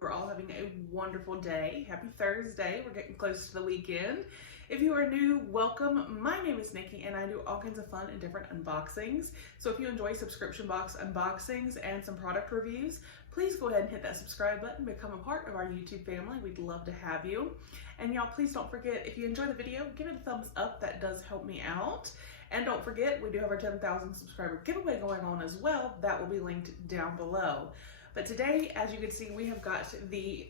You're all having a wonderful day. Happy Thursday. We're getting close to the weekend. If you are new, welcome. My name is Nikki and I do all kinds of fun and different unboxings. So if you enjoy subscription box unboxings and some product reviews, please go ahead and hit that subscribe button, become a part of our YouTube family. We'd love to have you. And y'all, please don't forget, if you enjoy the video, give it a thumbs up. That does help me out. And don't forget, we do have our 10,000 subscriber giveaway going on as well. That will be linked down below. But today, as you can see, we have got the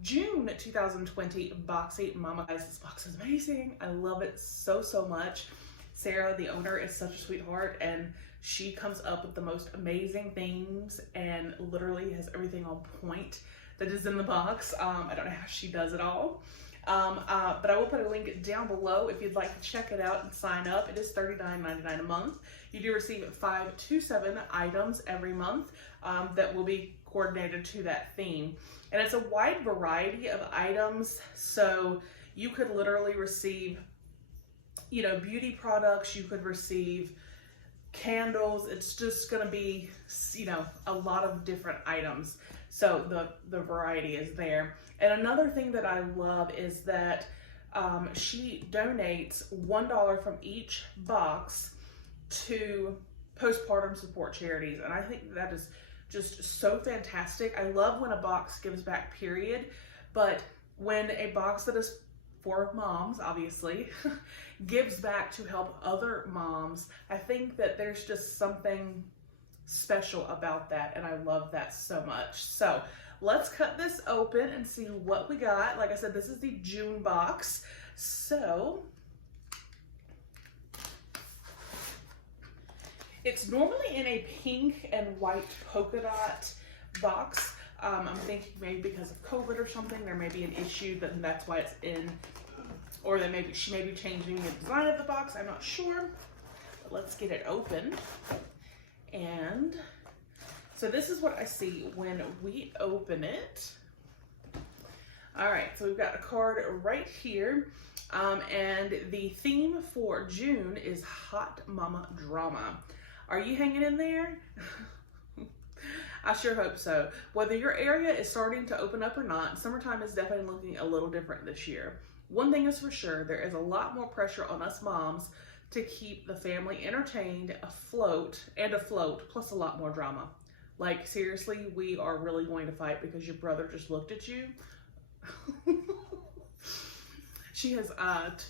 June 2020 Boxy Mama. Guys, this box is amazing. I love it so, so much. Sarah, the owner, is such a sweetheart, and she comes up with the most amazing things and literally has everything on point that is in the box. I don't know how she does it all. But I will put a link down below if you'd like to check it out and sign up. It is $39.99 a month. You do receive 5 to 7 items every month that will be coordinated to that theme. And it's a wide variety of items, so you could literally receive, you know, beauty products, you could receive candles. It's just going to be, you know, a lot of different items. So the variety is there. And another thing that I love is that she donates $1 from each box to postpartum support charities. And I think that is just so fantastic. I love when a box gives back, period. But when a box that is for moms, obviously, gives back to help other moms, I think that there's just something special about that, and I love that so much. So let's cut this open and see what we got. Like I said, this is the June box. So it's normally in a pink and white polka dot box. I'm thinking maybe because of COVID or something, there may be an issue, but that's why it's in, or that maybe she may be changing the design of the box. I'm not sure, but let's get it open. And so this is what I see when we open it. All right, so we've got a card right here. And the theme for June is Hot Mama Drama. Are you hanging in there? I sure hope so. Whether your area is starting to open up or not, summertime is definitely looking a little different this year. One thing is for sure, there is a lot more pressure on us moms to keep the family entertained, afloat, plus a lot more drama. Like, seriously, we are really going to fight because your brother just looked at you. She has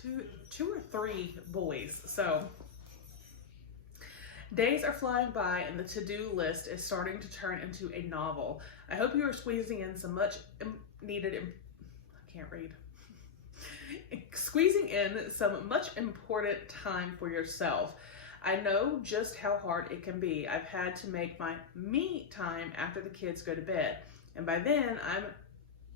two or three boys, so days are flying by and the to-do list is starting to turn into a novel. I hope you are squeezing in some squeezing in some much important time for yourself. I know just how hard it can be. I've had to make my me time after the kids go to bed, and by then I'm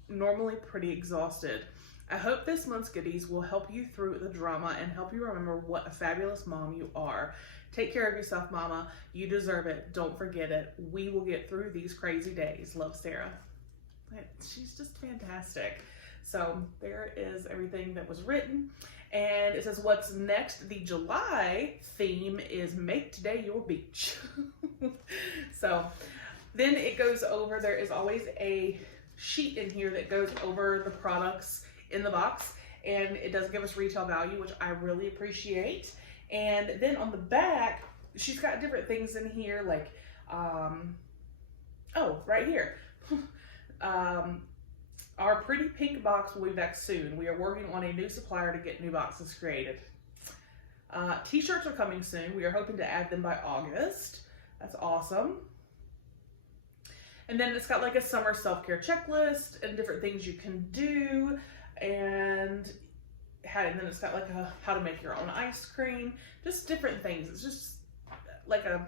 normally pretty exhausted. I hope this month's goodies will help you through the drama and help you remember what a fabulous mom you are. Take care of yourself, Mama. You deserve it. Don't forget it. We will get through these crazy days. Love, Sarah. She's just fantastic. So there is everything that was written. And it says, what's next? The July theme is Make Today Your Beach. So then it goes over, there is always a sheet in here that goes over the products in the box. And it does give us retail value, which I really appreciate. And then on the back, she's got different things in here, like, oh, right here. Our pretty pink box will be back soon. We are working on a new supplier to get new boxes created. T-shirts are coming soon. We are hoping to add them by August. That's awesome. And then it's got like a summer self-care checklist and different things you can do. And then it's got like a how to make your own ice cream, just different things. It's just like a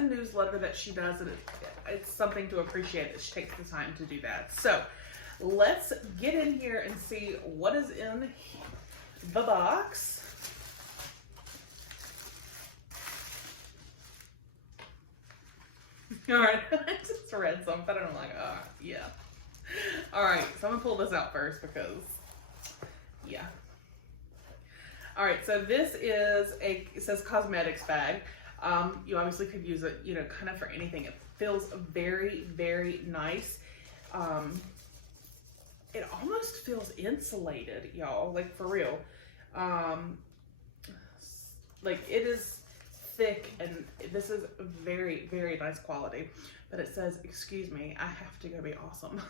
newsletter that she does, and it's something to appreciate that she takes the time to do that. So let's get in here and see what is in the box. All right, I just read something and I'm like, oh, yeah. All right, so I'm gonna pull this out first because, yeah. All right, so this is it says cosmetics bag. You obviously could use it, you know, kind of for anything. It feels very, very nice. It almost feels insulated, y'all, like for real. Like it is thick, and this is very, very nice quality. But it says, excuse me, I have to go be awesome.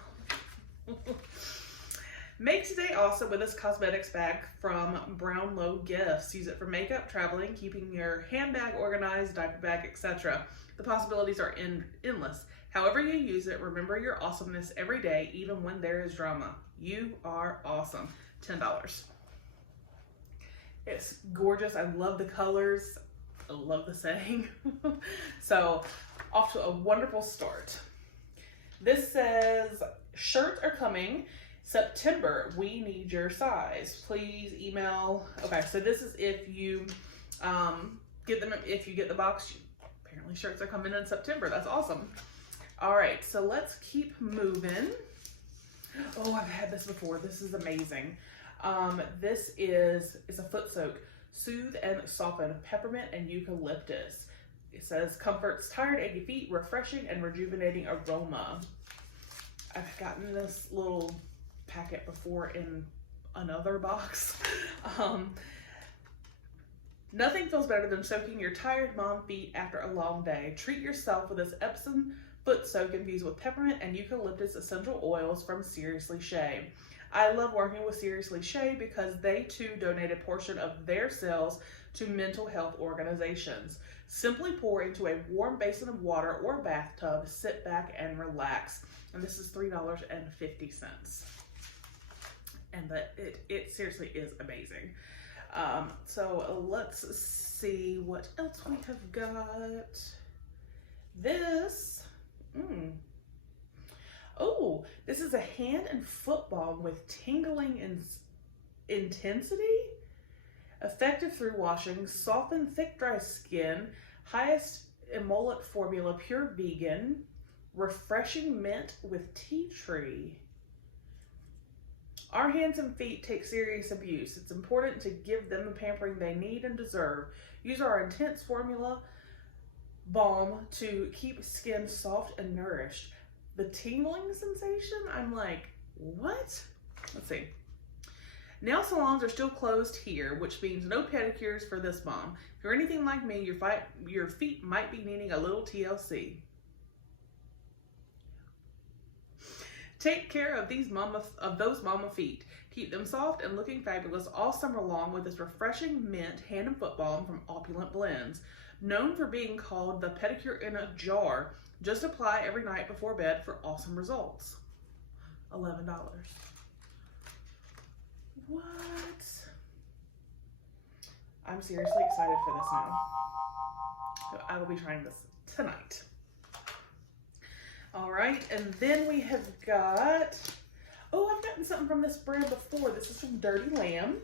Make today awesome with this cosmetics bag from Brownlow Gifts. Use it for makeup, traveling, keeping your handbag organized, diaper bag, etc. The possibilities are endless. However you use it, remember your awesomeness every day, even when there is drama. You are awesome. $10. It's gorgeous. I love the colors. I love the saying. So, off to a wonderful start. This says, shirts are coming. September, we need your size. Please email. Okay, so this is if you get them, if you get the box. Apparently shirts are coming in September. That's awesome. All right, so let's keep moving. Oh, I've had this before. This is amazing. This is a foot soak. Soothe and soften, peppermint and eucalyptus. It says comforts tired, achy feet, refreshing and rejuvenating aroma. I've gotten this little packet before in another box. Nothing feels better than soaking your tired mom feet after a long day. Treat yourself with this Epsom foot soak infused with peppermint and eucalyptus essential oils from Seriously Shea. I love working with Seriously Shea because they too donate a portion of their sales to mental health organizations. Simply pour into a warm basin of water or bathtub, sit back and relax. And this is $3.50. And it seriously is amazing. So let's see what else we have got. This, oh, this is a hand and foot balm with tingling intensity. Effective through washing, soften thick dry skin, highest emollient formula, pure vegan, refreshing mint with tea tree. Our hands and feet take serious abuse. It's important to give them the pampering they need and deserve. Use our intense formula balm to keep skin soft and nourished. The tingling sensation, I'm like, what? Let's see. Nail salons are still closed here, which means no pedicures for this mom. If you're anything like me, your feet might be needing a little TLC. Take care of those mama feet. Keep them soft and looking fabulous all summer long with this refreshing mint hand and foot balm from Opulent Blends. Known for being called the pedicure in a jar, just apply every night before bed for awesome results. $11. What? I'm seriously excited for this now. So I will be trying this tonight. All right, and then we have got, oh, I've gotten something from this brand before. This is from Dirty Lamb.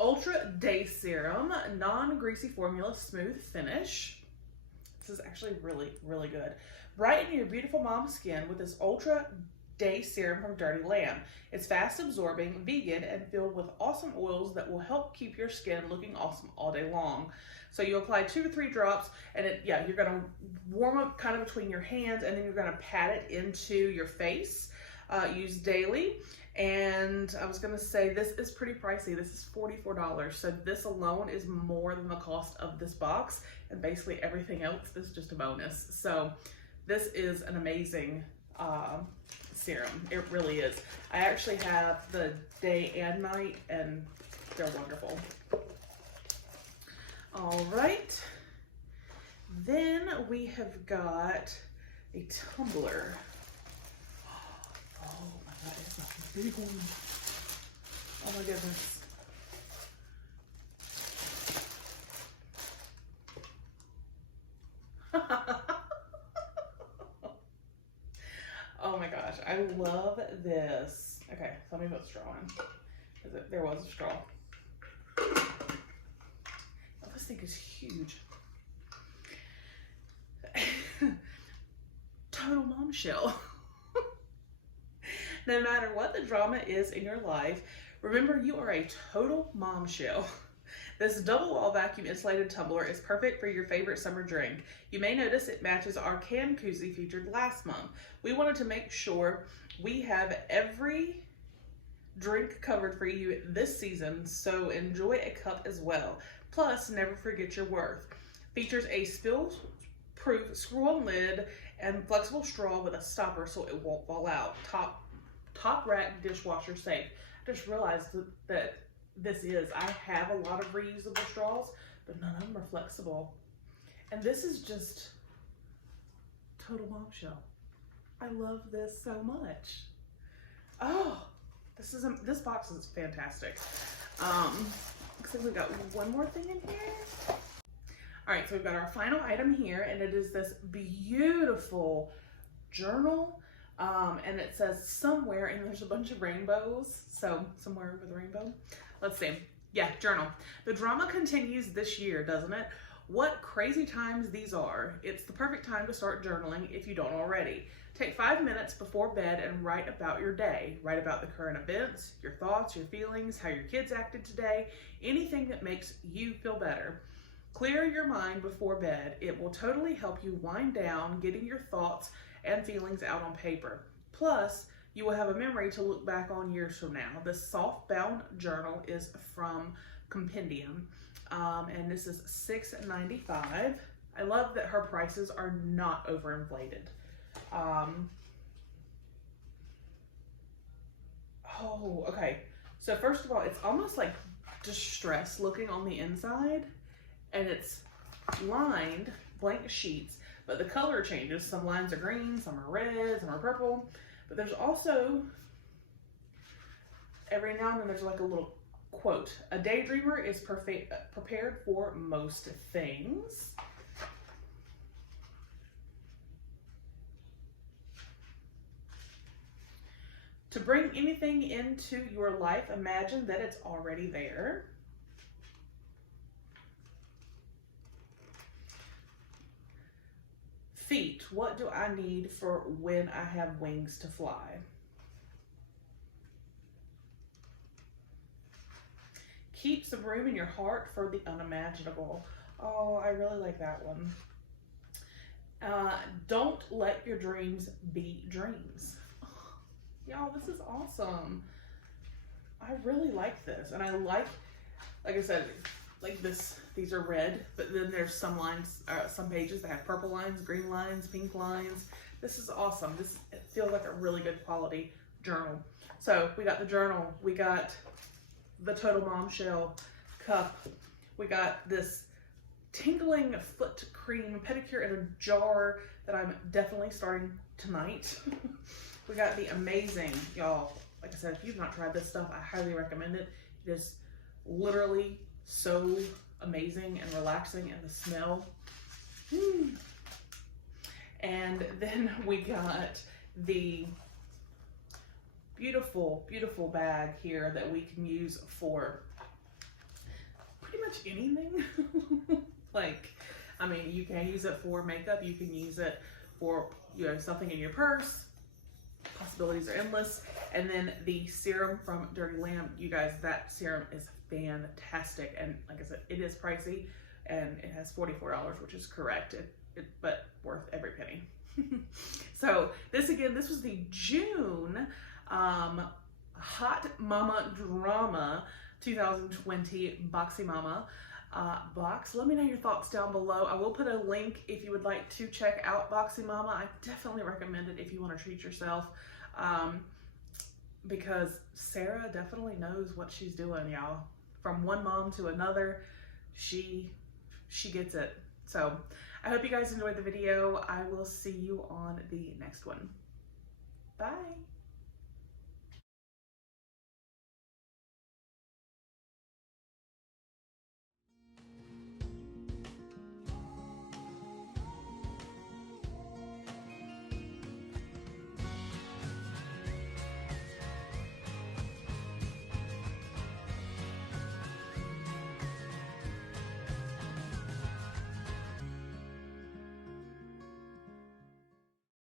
Ultra Day Serum, non-greasy formula, smooth finish. This is actually really, really good. Brighten your beautiful mom skin with this Ultra Day Serum from Dirty Lamb. It's fast absorbing, vegan, and filled with awesome oils that will help keep your skin looking awesome all day long. So you apply 2 to 3 drops, and you're gonna warm up kind of between your hands, and then you're gonna pat it into your face. Use daily. And I was gonna say, this is pretty pricey. This is $44. So this alone is more than the cost of this box, and basically everything else is just a bonus. So this is an amazing serum. It really is. I actually have the day and night, and they're wonderful. All right. Then we have got a tumbler. Oh my God, it's a big one. Oh my goodness. Oh my gosh, I love this. Okay, so let me put straw in. There was a straw. Oh, this thing is huge. Total mom shell. No matter what the drama is in your life, remember you are a total mom shell. This double wall vacuum insulated tumbler is perfect for your favorite summer drink. You may notice it matches our can koozie featured last month. We wanted to make sure we have every drink covered for you this season, so enjoy a cup as well. Plus, never forget your worth. Features a spill-proof screw-on lid and flexible straw with a stopper so it won't fall out. Top rack dishwasher safe. I just realized that I have a lot of reusable straws, but none of them are flexible. And this is just total bombshell. I love this so much. Oh, this box is fantastic. Looks like we got one more thing in here. All right, so we've got our final item here, and it is this beautiful journal. And it says somewhere, and there's a bunch of rainbows. So somewhere with a rainbow. Let's see. Yeah, journal. The drama continues this year, doesn't it? What crazy times these are. It's the perfect time to start journaling if you don't already. Take 5 minutes before bed and write about your day. Write about the current events, your thoughts, your feelings, how your kids acted today, anything that makes you feel better. Clear your mind before bed. It will totally help you wind down, getting your thoughts and feelings out on paper. Plus, you will have a memory to look back on years from now. This soft-bound journal is from Compendium, and this is $6.95. I love that her prices are not overinflated. Oh, okay. So first of all, it's almost like distressed looking on the inside, and it's lined, blank sheets, but the color changes. Some lines are green, some are red, some are purple, but there's also, every now and then there's like a little quote. A daydreamer is prepared for most things. To bring anything into your life, imagine that it's already there. Feet, what do I need for when I have wings to fly? Keep some room in your heart for the unimaginable. Oh, I really like that one. Don't let your dreams be dreams. Y'all, this is awesome. I really like this. And I like I said, like these are red, but then there's some lines, some pages that have purple lines, green lines, pink lines. This is awesome. It feels like a really good quality journal. So we got the journal, we got the Total Bombshell cup, we got this tingling foot cream pedicure in a jar that I'm definitely starting tonight. We got the amazing, y'all, like I said, if you've not tried this stuff, I highly recommend it. It is literally so amazing and relaxing, and the smell. And then we got the beautiful, beautiful bag here that we can use for pretty much anything. Like, I mean, you can use it for makeup, you can use it for, something in your purse. Possibilities are endless. And then the serum from Dirty Lamb, you guys, that serum is fantastic. And like I said, it is pricey, and it has $44, which is correct, but worth every penny. So this was the June Hot Mama Drama 2020 Boxy Mama box. Let me know your thoughts down below. I will put a link if you would like to check out Boxy Mama. I definitely recommend it if you want to treat yourself, because Sarah definitely knows what she's doing, y'all. From one mom to another, she gets it. So I hope you guys enjoyed the video. I will see you on the next one. Bye.